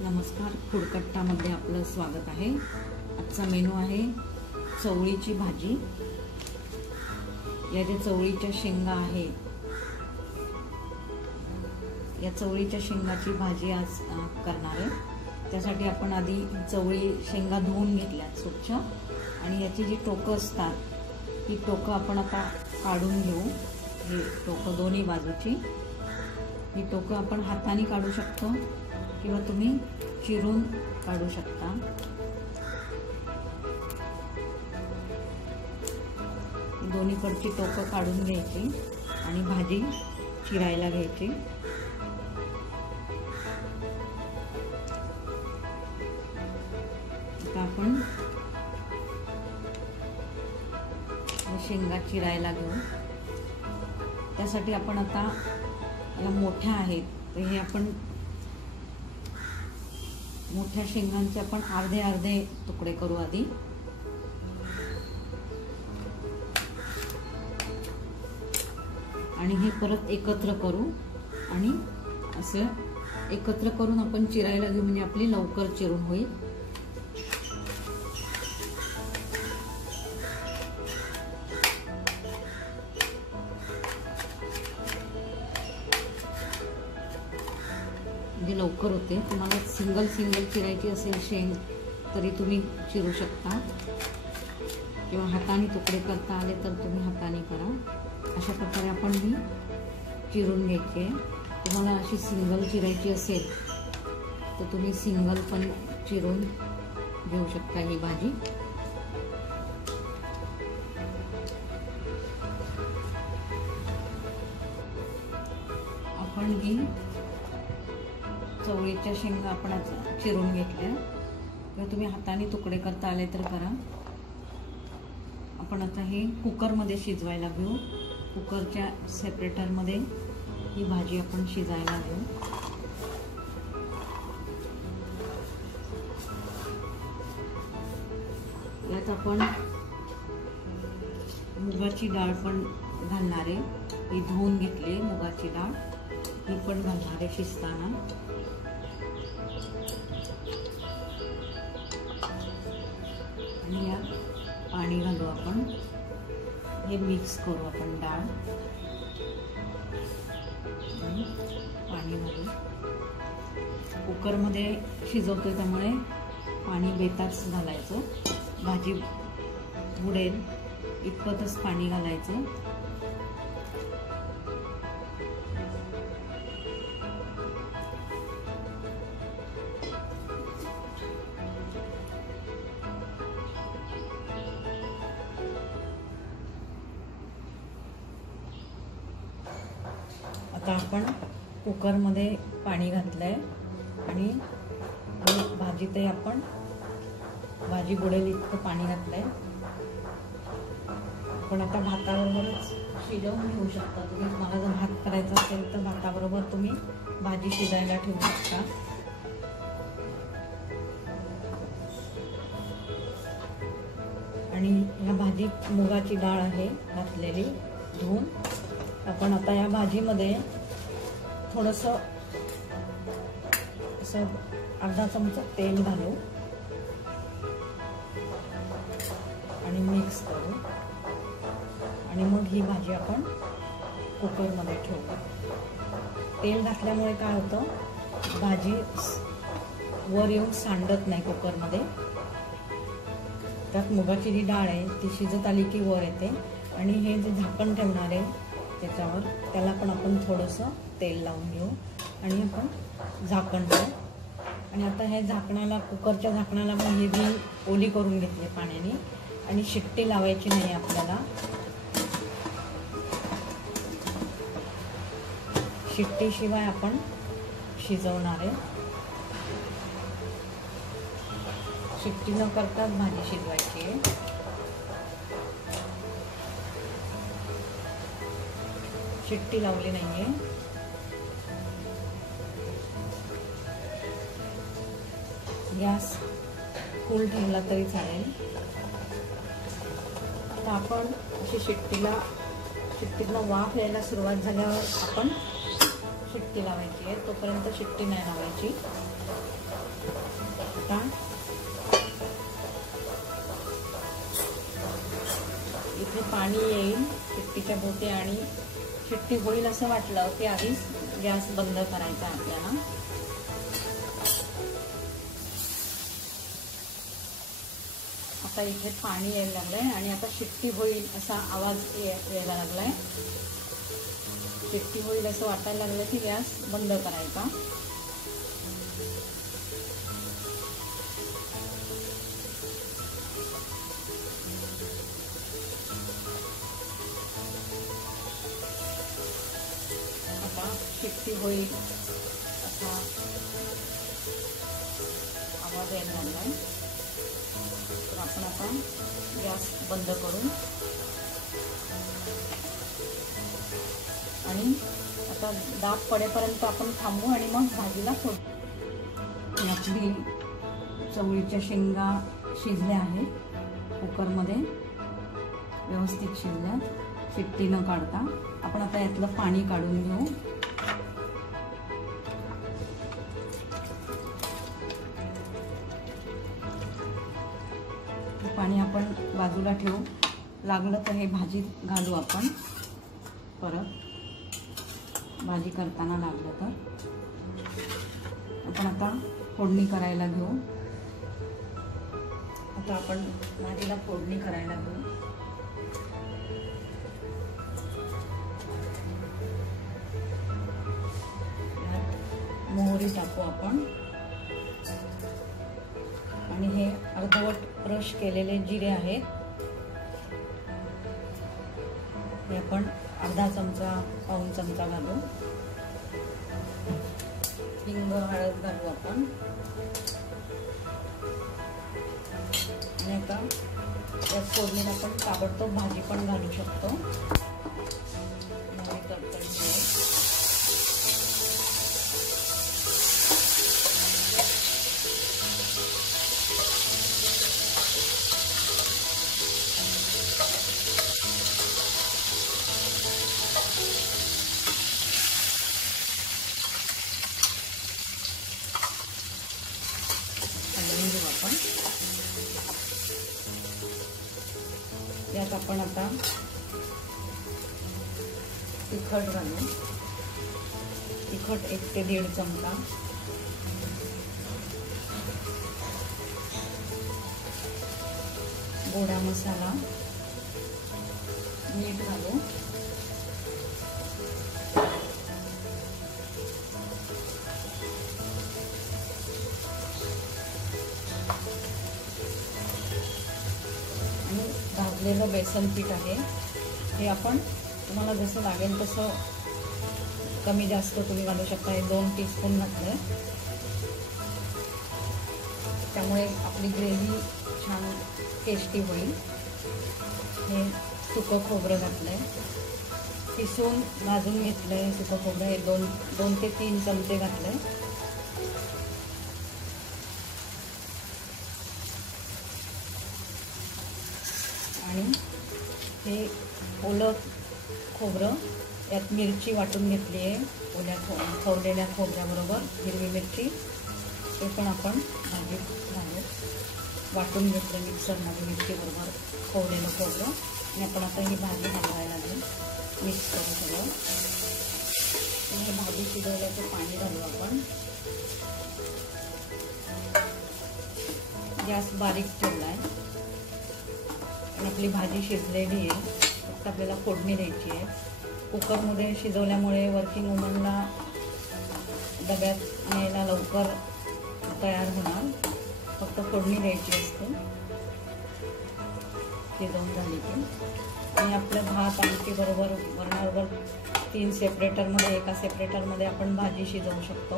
नमस्कार, फूडकट्टामध्ये आपलं स्वागत आहे। आजचा मेनू आहे चवळीची भाजी। या ज्या चवळीच्या शेंगा आहे, या चवळीच्या शेंगाची भाजी आज करणार आहे। त्यासाठी आपण आधी चवळी शेंगा धुवून घेतल्यात स्वच्छ, आणि याची जी टोकं असतात ती टोकं आपण आता काढून घेऊ। ही टोकं दोन्ही बाजूची, ही टोकं आपण हाताने काढू शकतो किंवा तुम्ही चिरून काढू शकता। दोन्हीकडची टोकं काढून घ्यायची आणि भाजी चिरायला घ्यायची। आता आपण शेंगा चिरायला घेऊ। त्यासाठी आपण आता या मोठ्या आहेत, तर हे आपण मोठ्या शेंगांचे आपण अर्धे अर्धे तुकडे करू आधी। आणि हे परत एकत्र करू आणि असं एकत्र करून आपण चिरायला घेऊ, म्हणजे आपली लवकर चिरून होईल। म्हणजे लवकर होते। तुम्हाला सिंगल चिरायची असेल शेंग तरी तुम्ही चिरू शकता, किंवा हाताने तुकडे करता आले तर तुम्ही हाताने करा। अशा प्रकारे आपण ही चिरून घ्यायची आहे। तुम्हाला अशी सिंगल चिरायची असेल तर तुम्ही सिंगल पण चिरून घेऊ शकता ही भाजी। आपण ही चवळीच्या शेंगा आपण चिरून घेतल्या, किंवा तुम्ही हाताने तुकडे करता आले तर करा। आपण आता हे कुकरमध्ये शिजवायला घेऊ। कुकरच्या सेपरेटरमध्ये ही भाजी आपण शिजायला घेऊ। यात आपण मुगाची डाळ पण घालणार आहे। ही धुवून घेतली मुगाची डाळ, ही पण घालणार आहे शिजताना। आणि यात पाणी घालू आपण, हे मिक्स करू आपण डाळ आणि पाणी घालू। कुकरमध्ये शिजवतोय त्यामुळे पाणी बेताच घालायचं, भाजी बुडेल इतपतच पाणी घालायचं। आता आपण कुकरमध्ये पाणी घातलंय आणि भाजीतही आपण भाजी बुडेल इतकं पाणी घातलंय। आपण आता भाताबरोबरच शिजवून घेऊ शकता तुम्ही। तुम्हाला जर भात करायचा असेल तर भाताबरोबर तुम्ही भाजी शिजायला ठेवू शकता। आणि ह्या भाजीत मुगाची डाळ आहे घातलेली धुवून। आपण आता या भाजीमध्ये थोडंसं असं अर्धा चमचा तेल घालू आणि मिक्स करू, आणि मग ही भाजी आपण कुकरमध्ये ठेवू। तेल घातल्यामुळे काय होतं, भाजी वर येऊन सांडत नाही कुकरमध्ये। त्यात मुगाची जी डाळ आहे ती शिजत आली की वर येते। आणि हे जे झाकण ठेवणार आहे त्याच्यावर, त्याला पण आपण थोडंसं तेल लावून घेऊ आणि आपण झाकण ठेवू। आणि आता हे झाकणाला, कुकरच्या झाकणाला पण हे बी ओली करून घेतली पाण्याने, आणि शिट्टी लावायची नाही आपल्याला। शिट्टीशिवाय आपण शिजवणार आहे, शिट्टी न करताच भाजी शिजवायची आहे। शिट्टी लावली नाहीये। गॅस फुल ठेवला तरी चालेल। आता आपण अशी शिट्टीला वाफ यायला सुरुवात झाल्यावर आपण शिट्टी लावायची आहे, तोपर्यंत शिट्टी नाही लावायची. आता इथे पाणी येईल शिट्टीच्या भोवती आणि शिट्टी होईल असं वाटलं की आधीच गॅस बंद करायचा आपल्याला. आता इथे पाणी यायला लागलंय आणि आता शिट्टी होईल असा आवाज यायला लागलाय. शिट्टी होईल असं वाटायला लागलं की गॅस बंद करायचा. आता शिट्टी होईल असा आवाज यायला लागलाय. तर आपण आता गॅस बंद करू आणि आता दाब पडेपर्यंत आपण थांबू आणि मग भाजीला फोडू. आपली चवळीच्या शेंगा शिजल्या आहेत, कुकरमध्ये व्यवस्थित शिजल्या, शिट्टी न काढता. आपण आता यातलं पाणी काढून घेऊ. पाणी आपण बाजूला ठेवू. लागलं तर हे भाजीत घालू आपण परत भाजी करताना लागलं तर. आपण आता फोडणी करायला घेऊ. आता आपण भाजीला फोडणी करायला घेऊ. यात मोहरी टाकू आपण आणि हे अर्धवट क्रश केलेले जिरे आहेत, हे आपण अर्धा चमचा पाऊण चमचा घालू. हिंग हळद घालू आपण. आणि आता या फोडणीत आपण ताबडतोब भाजी पण घालू शकतो. आपण यात आपण आता तिखट घालू. तिखट 1 ते 1.5 चमचा. गोडा मसाला, मीठ घालू. भाजलेलं बेसन पीठ आहे, हे आपण तुम्हाला जसं लागेल तसं कमी जास्त तुम्ही घालू शकता. हे 2 टीस्पून घातलंय, त्यामुळे आपली ग्रेव्ही छान टेस्टी होईल. हे सुकं खोबरं घातलंय, किसून भाजून घेतलंय सुकं खोबरं. हे 2 ते 3 चमचे घातलंय. आणि हे ओलं खोबरं, यात मिरची वाटून घेतली आहे, ओल्या खवलेल्या खोबऱ्याबरोबर हिरवी मिरची, ते पण आपण भाजीत घालू. वाटून घेतलं मिक्सरमध्ये मिरचीबरोबर खवलेलं खोबरं. आणि आपण आता ही भाजी हलवायला लागेल, मिक्स करू सगळं. आणि भाजी शिजवल्याचं पाणी घालू आपण. गॅस बारीक ठेवला आहे आणि आपली भाजी शिजलेली आहे. फक्त आपल्याला फोडणी द्यायची आहे. कुकरमध्ये शिजवल्यामुळे वर्किंग वुमनला डब्यात न्यायला लवकर तयार होणार. फक्त फोडणी द्यायची असते शिजवून झाली की. आणि आपलं भात आमटी बरोबर वरणाबरोबर 3 सेपरेटरमध्ये, एका सेपरेटरमध्ये आपण भाजी शिजवू शकतो.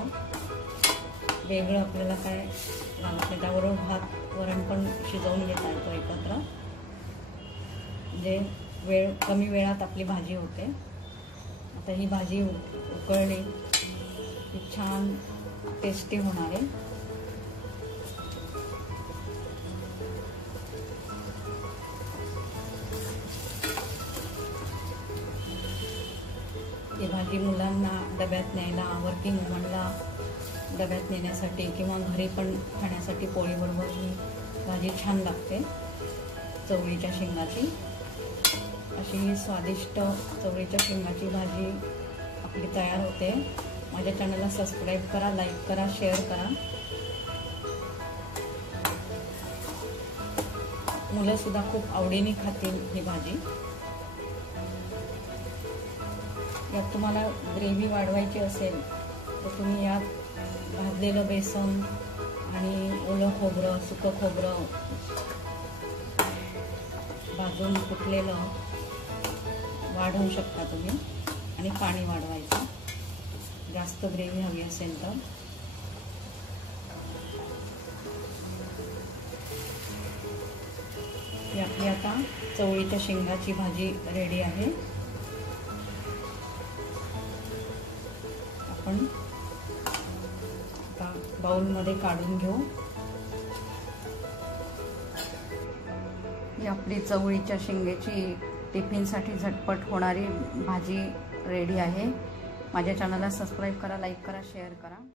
वेगळं आपल्याला काय लागत नाही. त्याबरोबर भात वरण पण शिजवून घेता येतो एकत्र, म्हणजे कमी वेळात आपली भाजी होते. आता ही भाजी उकळली की छान टेस्टी होणार आहे. ही भाजी मुलांना डब्यात न्यायला, वर्किंग वुमनला डब्यात नेण्यासाठी किंवा घरी पण खाण्यासाठी पोळीबरोबर ही भाजी छान लागते चवळीच्या शेंगाची। अशी स्वादिष्ट चवळीच्या शेंगाची भाजी आपली तयार होते। माझ्या चॅनलला सबस्क्राईब करा, लाईक करा, शेअर करा। मुलं सुद्धा खूप आवडीने खातील ही भाजी। यात तुम्हाला ग्रेव्ही वाढवायची असेल तर तुम्ही यात भाजलेलं बेसन आणि ओलं खोबरं, सुकं खोबरं भाजून कुटलेलं वाढवू शकता तुम्ही आणि पाणी वाढवायचं जास्त ग्रेव्ही हवी असेल तर। ही आपली आता चवळीच्या शेंगाची भाजी रेडी आहे। आपण आता बाउलमध्ये काढून घेऊ। ही आपली चवळीच्या शेंगाची टिफिनसाठी झटपट होणारी भाजी रेडी आहे। माझ्या चॅनलला सबस्क्राईब करा, लाईक करा, शेअर करा।